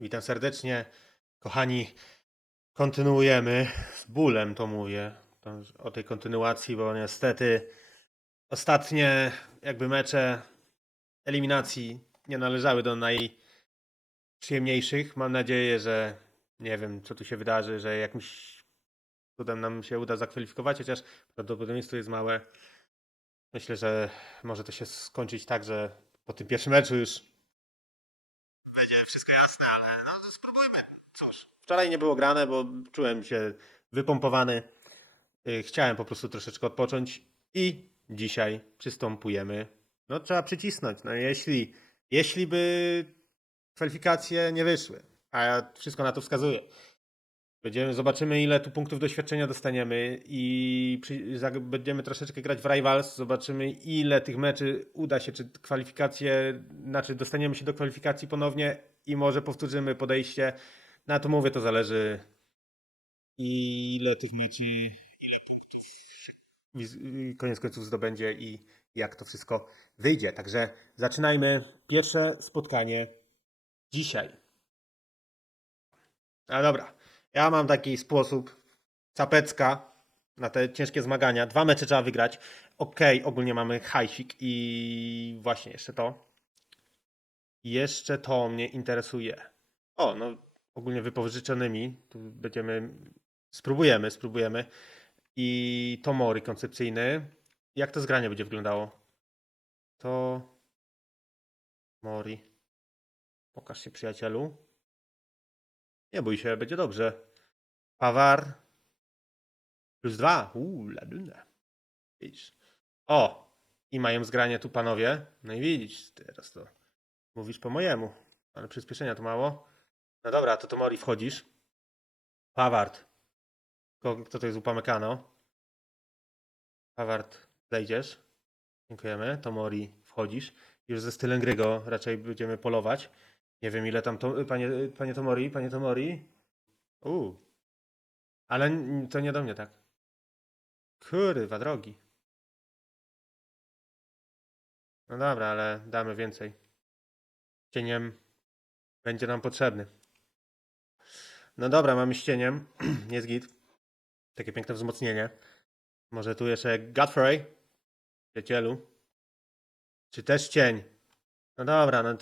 Witam serdecznie. Kochani, kontynuujemy. Z bólem to mówię. O tej kontynuacji, bo niestety ostatnie jakby mecze eliminacji nie należały do najprzyjemniejszych. Mam nadzieję, że nie wiem, co tu się wydarzy, że jakimś cudem nam się uda zakwalifikować, chociaż prawdopodobieństwo jest małe. Myślę, że może to się skończyć tak, że po tym pierwszym meczu już jasne, ale no spróbujmy. Cóż, wczoraj nie było grane, bo czułem się wypompowany. Y, Chciałem po prostu troszeczkę odpocząć i dzisiaj przystępujemy. No trzeba przycisnąć. No jeśli, jeśli by kwalifikacje nie wyszły, a wszystko na to wskazuje. Będziemy, zobaczymy, ile tu punktów doświadczenia dostaniemy i przy, będziemy troszeczkę grać w Rivals. Zobaczymy, ile tych meczy uda się, czy kwalifikacje, znaczy dostaniemy się do kwalifikacji ponownie i może powtórzymy podejście. Na to mówię, to zależy, ile tych meczy, ile punktów wiz- y, koniec końców zdobędzie i jak to wszystko wyjdzie. Także zaczynajmy pierwsze spotkanie dzisiaj. A dobra. Ja mam taki sposób. Capecka na te ciężkie zmagania. Dwa mecze trzeba wygrać. Okej, ogólnie mamy hajsik i właśnie jeszcze to. Jeszcze to mnie interesuje. O, no ogólnie wypożyczonymi. Tu będziemy. Spróbujemy, spróbujemy. I Tomori koncepcyjny. Jak to zgranie będzie wyglądało? To. Mori. Pokaż się, przyjacielu. Nie bój się, będzie dobrze. Pawar. Plus dwa. Uuu, laduna. Widzisz. O! I mają zgranie tu panowie. No i widzisz, teraz to mówisz po mojemu. Ale przyspieszenia to mało. No dobra, to to Mori wchodzisz. Pawart. Ko- Kto to jest upamykano? Pawart, zejdziesz. Dziękujemy. To Mori wchodzisz. Już ze stylem gry go raczej będziemy polować. Nie wiem ile tam to, panie, panie Tomori, panie Tomori. Uuu. Ale to nie do mnie tak. Kurwa, drogi. No dobra, ale damy więcej. Cieniem będzie nam potrzebny. No dobra, mamy z cieniem. Jest git. Takie piękne wzmocnienie. Może tu jeszcze Godfrey. Przyjacielu. Czy też cień? No dobra, no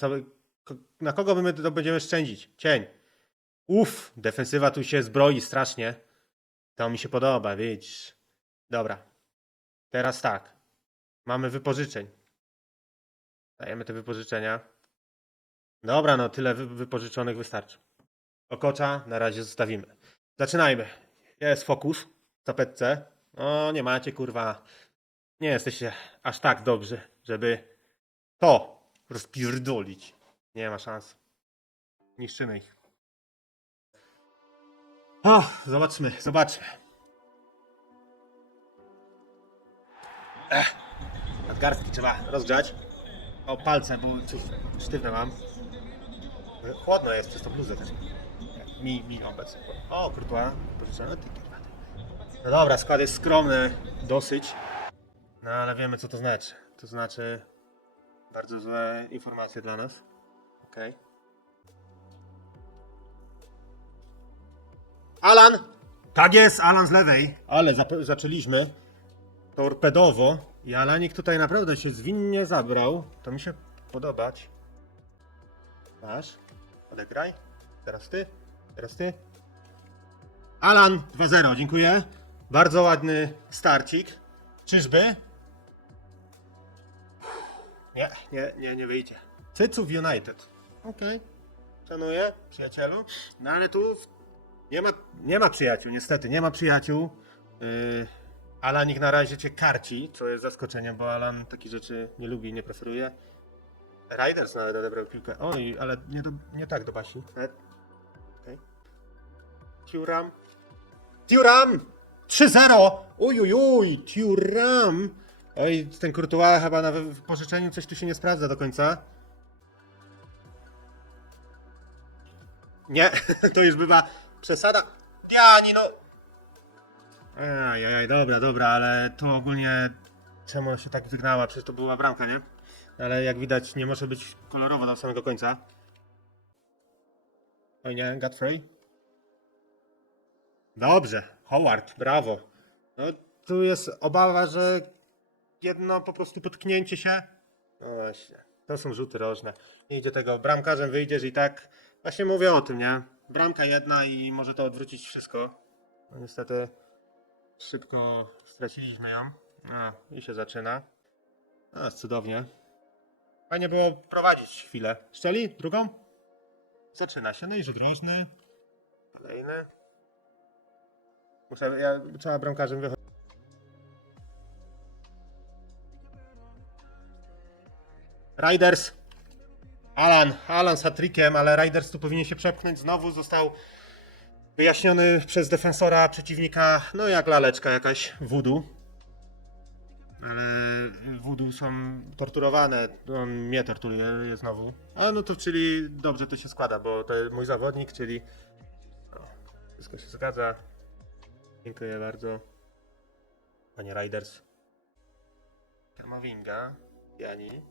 na kogo my to będziemy szczędzić? Cień. Uff, defensywa tu się zbroi strasznie. To mi się podoba, widzisz. Dobra. Teraz tak. Mamy wypożyczeń. Dajemy te wypożyczenia. Dobra, no tyle wy- wypożyczonych wystarczy. Okocza na razie zostawimy. Zaczynajmy. Jest fokus w tapetce. O, nie macie, kurwa. Nie jesteście aż tak dobrzy, żeby to rozpierdolić. Nie ma szans. Niszczymy ich. O, zobaczmy, zobaczmy. Ech, nadgarstki trzeba rozgrzać. O, palce, bo cóż, sztywne mam. Chłodno jest przez tą bluzę też. Mi, mi obecnie. O, kurwa, pożyczone. No dobra, skład jest skromny, dosyć. No ale wiemy co to znaczy. To znaczy bardzo złe informacje dla nas. Okej. Alan! Tak jest, Alan z lewej. Ale zaczęliśmy torpedowo i Alanik tutaj naprawdę się zwinnie zabrał. To mi się podobać. Masz? Odegraj. Teraz ty. Teraz ty. Alan 2-0, dziękuję. Bardzo ładny starcik. Czyżby? Nie, nie, nie, nie wyjdzie. Cyców United. Okej. Szanuję, przyjacielu. No ale tu nie ma, nie ma przyjaciół, niestety, nie ma przyjaciół. Yy, Alanik na razie cię karci, co jest zaskoczeniem, bo Alan takich rzeczy nie lubi nie preferuje. Riders nawet odebrał piłkę. Oj, ale nie, do, nie tak do Basi. Nawet. Okej. Turam. Turam! 3-0! Ujujuj, Turam! Oj, ten Courtois chyba na wypożyczeniu coś tu się nie sprawdza do końca. Nie, to już bywa przesada. Diani, no. Ajajaj, dobra, dobra, ale to ogólnie czemu się tak wygnała? Przecież to była bramka, nie? Ale jak widać nie może być kolorowo do samego końca. Fajnie, Godfrey. Dobrze, Howard, brawo. No, tu jest obawa, że jedno po prostu potknięcie się. No właśnie, to są rzuty rożne. Nie idzie tego, bramkarzem wyjdziesz i tak. Właśnie mówię o tym, nie? Bramka jedna i może to odwrócić wszystko. No niestety szybko straciliśmy ją. A, i się zaczyna. A, cudownie. Fajnie było prowadzić chwilę. Szczeli? Drugą? Zaczyna się. No i rzut rożny. Kolejny. Muszę, ja, trzeba bramkarzem wychodzić. Riders. Alan, Alan z hat-trickiem, ale Riders tu powinien się przepchnąć. Znowu został wyjaśniony przez defensora przeciwnika, no jak laleczka jakaś, voodoo. Voodoo są torturowane, on mnie torturuje znowu. A no to czyli dobrze to się składa, bo to jest mój zawodnik, czyli o, wszystko się zgadza. Dziękuję bardzo. Panie Riders. Kamowinga, Jani.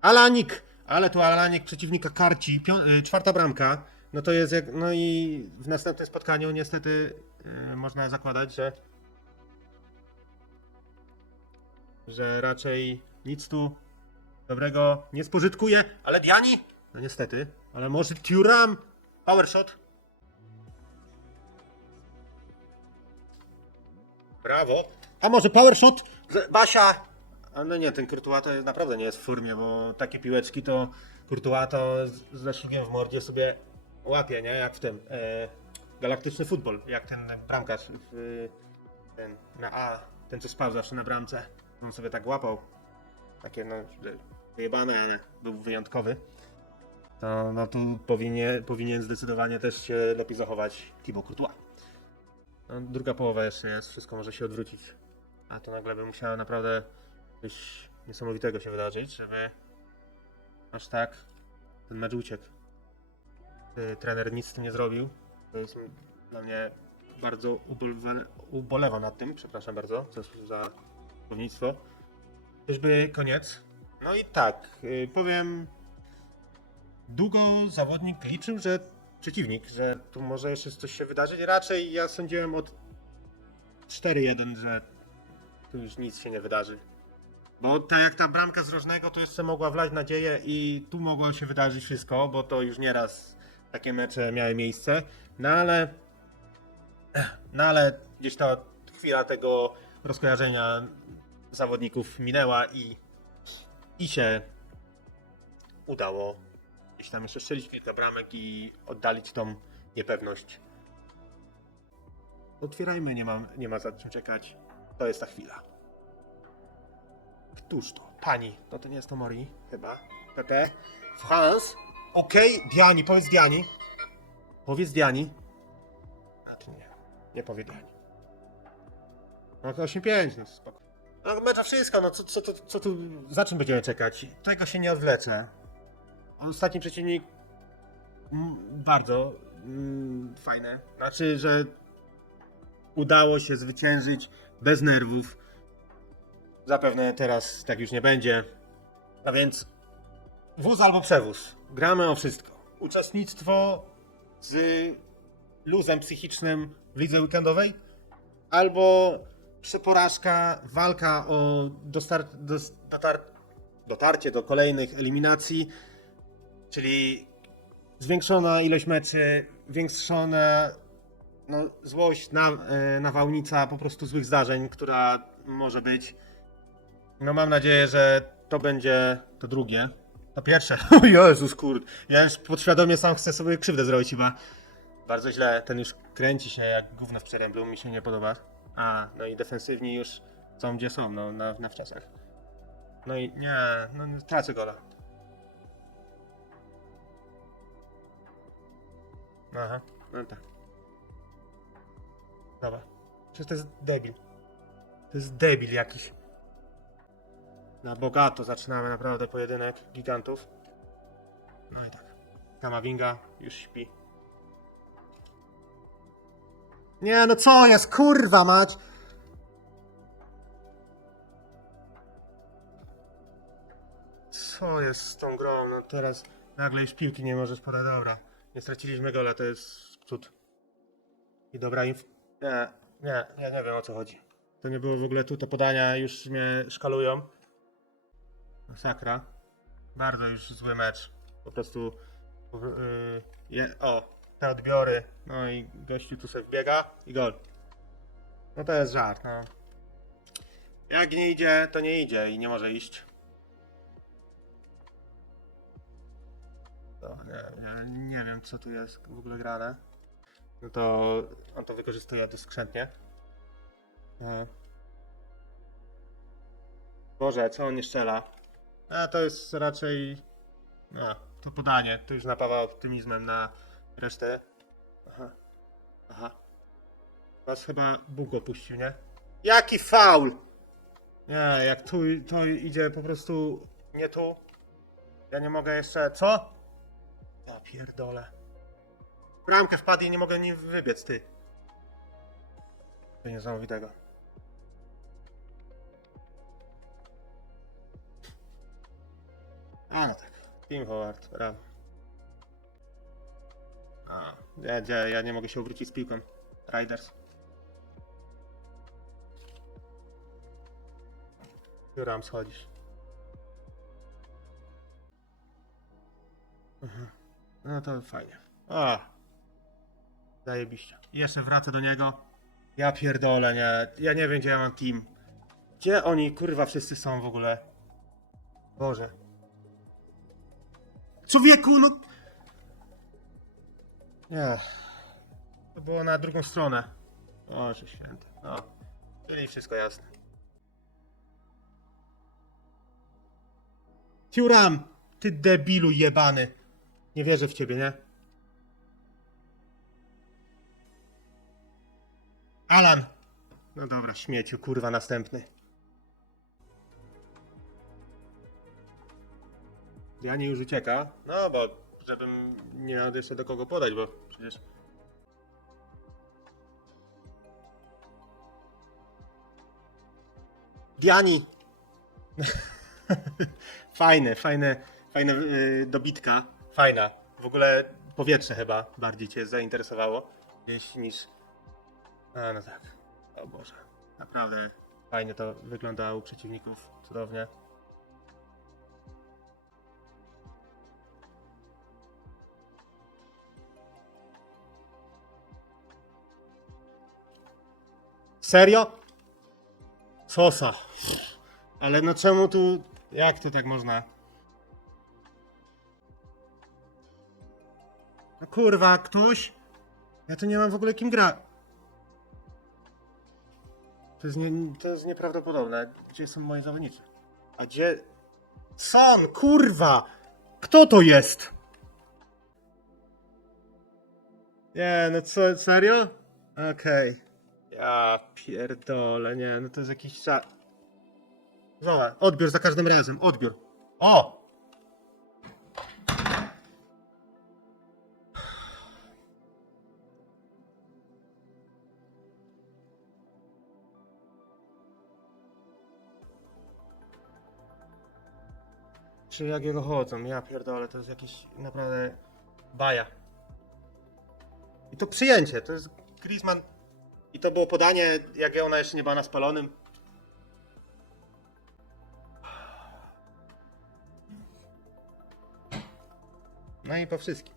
Alanik! Ale tu Alanik przeciwnika karci. Pią- y, czwarta bramka. No to jest jak. No i w następnym spotkaniu niestety można zakładać, że. Że raczej nic tu dobrego nie spożytkuje. Ale Diani? No niestety. Ale może Turam? Power shot. Brawo. A może power shot? Z- Basia! No nie, ten Courtois to jest, naprawdę nie jest w formie, bo takie piłeczki to Courtois to z- z w mordzie sobie łapie, nie? Jak w tym e, galaktyczny futbol, jak ten bramkarz w, ten, na A, ten co spał zawsze na bramce. On sobie tak łapał. Takie no, wyjebane, ale był wyjątkowy. To no tu powinien, powinien zdecydowanie też się lepiej zachować Thibaut Courtois. No, druga połowa jeszcze jest, wszystko może się odwrócić. A to nagle by musiało naprawdę coś niesamowitego się wydarzyć, żeby aż tak ten mecz uciekł. Trener nic z tym nie zrobił. To jest dla mnie bardzo ubolewa- nad tym, przepraszam bardzo za, słownictwo. Czyżby koniec? No i tak, y, powiem długo zawodnik liczył, że przeciwnik, że tu może jeszcze coś się wydarzyć. Raczej ja sądziłem od 4-1, że tu już nic się nie wydarzy. Bo tak jak ta bramka z rożnego, to jeszcze mogła wlać nadzieję i tu mogło się wydarzyć wszystko, bo to już nieraz takie mecze miały miejsce. No ale, no ale gdzieś ta chwila tego rozkojarzenia zawodników minęła i, i się udało gdzieś tam jeszcze strzelić kilka bramek i oddalić tą niepewność. Otwierajmy, nie ma, nie ma za czym czekać. To jest ta chwila. Któż to? Pani. No to nie jest to Mori, chyba. Pepe. France. Okej, Diani, powiedz Diani. Powiedz Diani. A czy nie? Nie powie Diani. No to 8-5, no spoko. No mecza wszystko, no co, co, co, co tu, za czym będziemy czekać? Tego się nie odwleczę. Ostatni przeciwnik mm, bardzo mm, fajne. Znaczy, że udało się zwyciężyć bez nerwów. Zapewne teraz tak już nie będzie. A więc wóz albo przewóz. Gramy o wszystko. Uczestnictwo z luzem psychicznym w lidze weekendowej albo porażka, walka o dostar- dos- dotar- dotarcie do kolejnych eliminacji, czyli zwiększona ilość meczy, zwiększona no, złość, na, e, nawałnica po prostu złych zdarzeń, która może być. No mam nadzieję, że to będzie to drugie. To pierwsze. O Jezus kurde. Ja już podświadomie sam chcę sobie krzywdę zrobić chyba. Bardzo źle. Ten już kręci się jak gówno w przeręblu. Mi się nie podoba. A, no i defensywni już są gdzie są, no na, na wczasach. No i nie, no nie, tracę gola. Aha, no tak. Dobra. Przecież to jest debil. To jest debil jakiś. Na bogato zaczynamy naprawdę pojedynek gigantów. No i tak. Kamavinga już śpi. Nie, no co jest, kurwa mać! Co jest z tą grą? No teraz nagle już piłki nie możesz podać. Dobra. Nie straciliśmy gola, to jest cud. I dobra inf... Nie, nie, ja nie wiem o co chodzi. To nie było w ogóle tu, te podania już mnie szkalują. Masakra. Bardzo już zły mecz. Po prostu... Yy, o, te odbiory. No i gościu tu sobie wbiega i gol. No to jest żart, no. Jak nie idzie, to nie idzie i nie może iść. Nie, nie, wiem, co tu jest w ogóle grane. No to on to wykorzystuje dyskretnie. E. Boże, co on nie strzela? A to jest raczej. No, to podanie. To już napawa optymizmem na resztę. Aha. Aha. Was chyba Bóg opuścił, nie? Jaki faul! Nie, jak tu to idzie po prostu nie tu. Ja nie mogę jeszcze. Co? Ja pierdolę. Bramkę wpadł i nie mogę nim wybiec, ty. To niesamowitego. A no tak. Team Howard, brawo. A, ja, ja, ja nie mogę się obrócić z piłką. Riders. Juram schodzisz. Mhm. No to fajnie. A. Zajebiście. Jeszcze wracę do niego. Ja pierdolę, nie. Ja nie wiem, gdzie ja mam team. Gdzie oni, kurwa, wszyscy są w ogóle? Boże. Człowieku, no... Nie. To było na drugą stronę. Boże święty. No. Czyli wszystko jasne. Tiuram! Ty debilu jebany. Nie wierzę w ciebie, nie? Alan! No dobra, śmieciu, kurwa, następny. Jani już ucieka. No, bo żebym nie miał jeszcze do kogo podać, bo przecież... Diani! fajne, fajne, fajne yy, dobitka. Fajna. W ogóle powietrze chyba bardziej cię zainteresowało niż... A, no tak. O Boże. Naprawdę fajnie to wygląda u przeciwników. Cudownie. Serio? Sosa. Ale no czemu tu... Jak to tak można? No kurwa, ktoś? Ja tu nie mam w ogóle kim gra. To jest, nie, to jest nieprawdopodobne. Gdzie są moi zawodnicy? A gdzie... Son, kurwa! Kto to jest? Nie, no co, serio? Okej. Ja pierdolę, nie, no to jest jakiś za... Zobacz, odbiór za każdym razem, odbiór. O! Czy jak jego chodzą, ja pierdolę, to jest jakieś naprawdę baja. I to przyjęcie, to jest Griezmann i to było podanie, jak ona jeszcze nie była na spalonym. No i po wszystkim.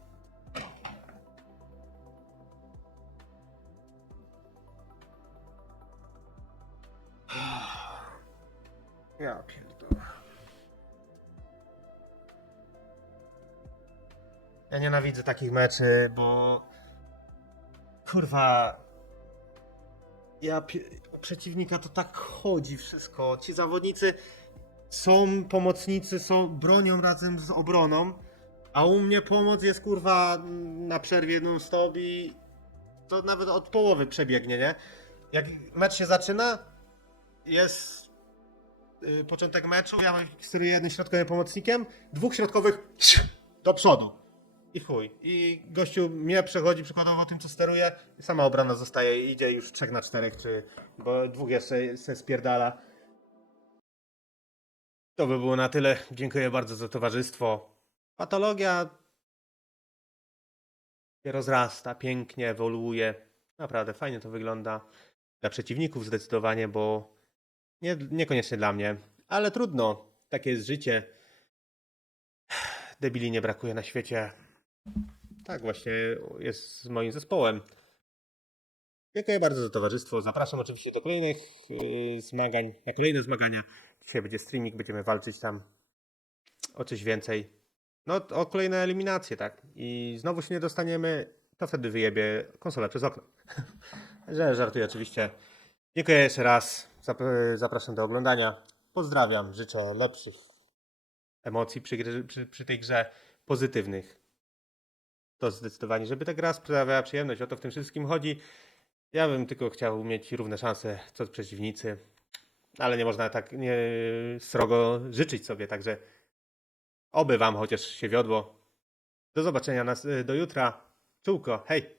Ja pierdolę. Ja nienawidzę takich meczy, bo kurwa ja przeciwnika to tak chodzi wszystko. Ci zawodnicy są pomocnicy, są bronią razem z obroną, a u mnie pomoc jest kurwa na przerwie non stop i to nawet od połowy przebiegnie, nie? Jak mecz się zaczyna, jest y, początek meczu, ja steruję jednym środkowym pomocnikiem, dwóch środkowych do przodu. I chuj. I gościu mnie przechodzi przykładowo tym, co steruje, i sama obrona zostaje i idzie już 3 na 4, czy bo dwóch jeszcze se spierdala. To by było na tyle. Dziękuję bardzo za towarzystwo. Patologia się rozrasta, pięknie ewoluuje. Naprawdę fajnie to wygląda. Dla przeciwników zdecydowanie, bo nie, niekoniecznie dla mnie. Ale trudno. Takie jest życie. Debili nie brakuje na świecie. Tak właśnie jest z moim zespołem. Dziękuję bardzo za towarzystwo. Zapraszam oczywiście do kolejnych yy, zmagań, na kolejne zmagania. Dzisiaj będzie streaming, będziemy walczyć tam o coś więcej. No, o kolejne eliminacje, tak. I znowu się nie dostaniemy, to wtedy wyjebie konsolę przez okno. Żartuję oczywiście. Dziękuję jeszcze raz. Zap- Zapraszam do oglądania. Pozdrawiam. Życzę lepszych emocji przy, przy, przy tej grze pozytywnych. To zdecydowanie, żeby ta gra sprawiała przyjemność. O to w tym wszystkim chodzi. Ja bym tylko chciał mieć równe szanse co przeciwnicy, ale nie można tak nie srogo życzyć sobie, także oby wam chociaż się wiodło. Do zobaczenia nas, do jutra. Czułko, hej!